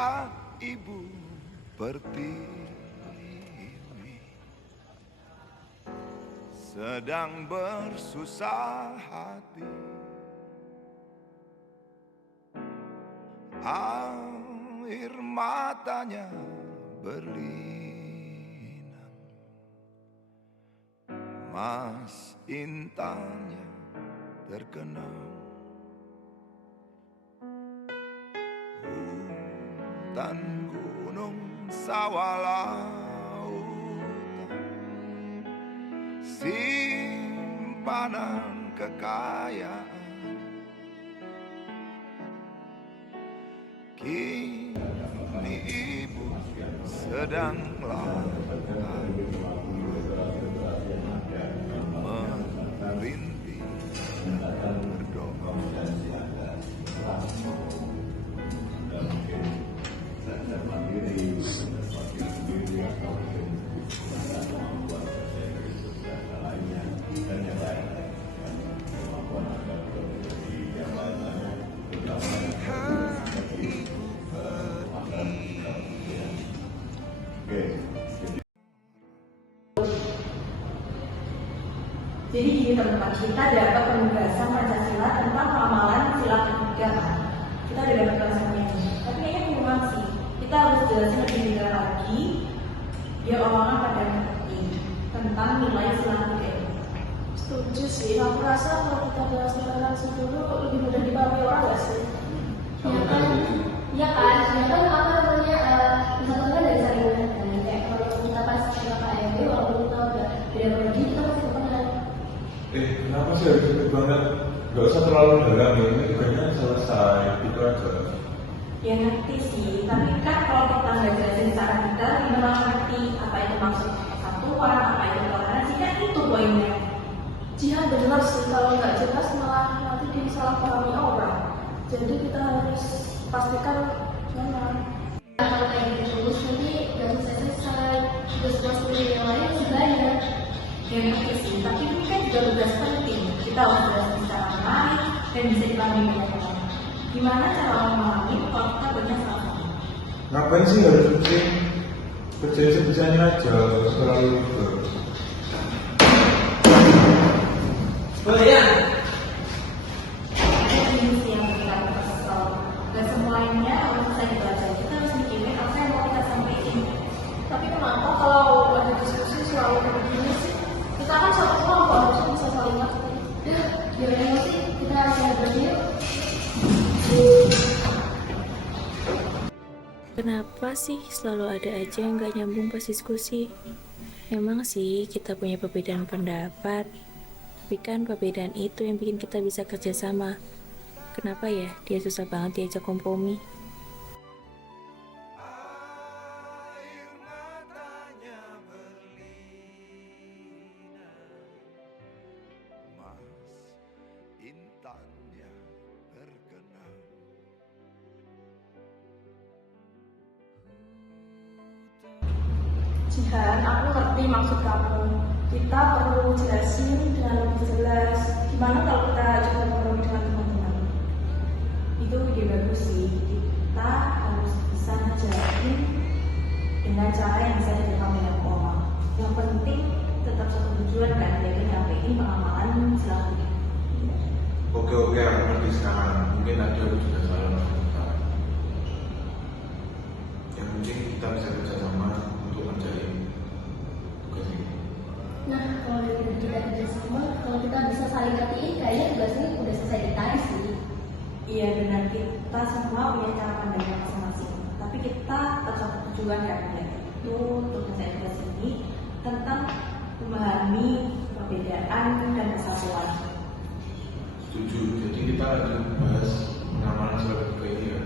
saat ibu pertiwi sedang bersusah hati, air matanya berlinang, mas intannya terkenang. Hutan, gunung, sawah, lautan, simpanan kekayaan, kini ibu sedang merintih dan berdoa. Jadi gini teman-teman, kita dapat penugasan Pancasila tentang ramalan sila ketiga kan. Kita udah dapat konsepnya ini. Tapi kayaknya kurang sih. Kita harus jelasin lebih detail lagi biar orang pada ngerti tentang nilai sila ketiga ini. Setuju sih, aku rasa kalau kita bahas nilai langsung dulu lebih mudah dipahami orang nggak sih? Ya kan, apa namanya, misalnya dari saringan kan, kayak kalau kita pas sama KMB, walaupun kita udah beda pergi, kita masih ketemu. Kenapa sih harus ribet banget? Gak usah terlalu dalam ya, ini kayaknya selesai, gitu aja. Ya ngerti sih, tapi kan kalau kita nggak jelasin secara detail, gimana ngerti apa itu maksud kesatuan, apa itu toleransi, kan itu poinnya. Jihad benar sih, kalau nggak jelas malah nanti disalahpahami orang. Jadi kita harus pastikan benar. Kalau kayak gitu terus nanti gak selesai, tugas-tugas kuliah yang lain masih banyak. Ya ngerti sih, tapi ini kan juga tugas penting. Kita harus jelasin secara menarik dan bisa dipahami banyak orang. Gimana cara orang memahami kalau kita punya salah satu? Ngapain sih harus pusing? Kerjain sebisanya aja, terlalu ribet. Ini sih yang bikin aku kesel. Gak semuanya harus selesai dibaca. Kita harus mikirin apa yang mau kita sampaikan. Tapi kenapa kalau ada diskusi selalu begini sih? Kita kan satu kelompok, harusnya bisa saling ngerti. Biar emosi, kita harus berdiri. Kenapa sih selalu ada aja yang gak nyambung pas diskusi? Emang sih kita punya perbedaan pendapat, tapi kan perbedaan itu yang bikin kita bisa kerjasama. Kenapa ya dia susah banget diajak kompromi? Air matanya berlinang, mas intannya terkenang. Jihan, aku ngerti maksud kamu. Kita perlu jelasin dengan lebih jelas. Gimana kalau kita coba ngobrol dengan teman-teman? Itu ide bagus sih. Kita harus bisa ngejelasin dengan cara yang bisa diterima banyak orang. Yang penting tetap satu tujuan kan, jadi nyampein pengamalan sila ketiga. Oke, aku ngerti sekarang. Mungkin tadi aku juga salah maksudnya. Yang penting kita bisa kerjasama untuk ngerjain tugas ini. Nah, kalau kita kerjasama, kalau kita bisa saling ngertiin, kayaknya tugas ini udah selesai ditarik sih. Iya benar, kita semua punya cara pandangnya masing-masing. Tapi kita tetap satu tujuan kan, yaitu untuk menyelesaikan tugas ini tentang memahami perbedaan dan kesatuan. Setuju, jadi kita lagi bahas pengamalan sila ketiga ini ya.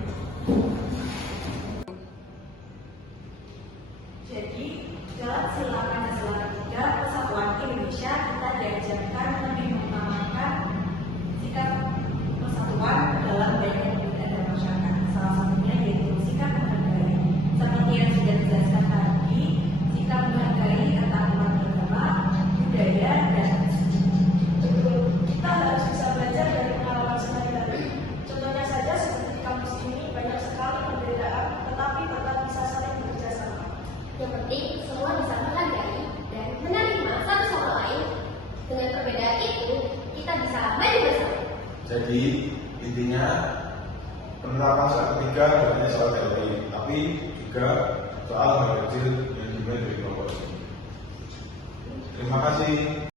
Jadi dalam sila Pancasila ketiga Persatuan Indonesia kita diajarkan lebih mengutamakan sikap persatuan dalam banyak kegiatan dan masyarakat. Salah satunya yaitu sikap menghargai. Seperti yang sudah dijelaskan tadi, sikap menghargai antar umat beragama, budaya, dan Betul, kita harus bisa belajar dari pengalaman sehari-hari. itu, kita bisa maju bersama. Jadi intinya penerapan soal ketiga bukan hanya soal teori, tapi juga soal hal kecil yang dimulai dari kelompok ini. Terima kasih.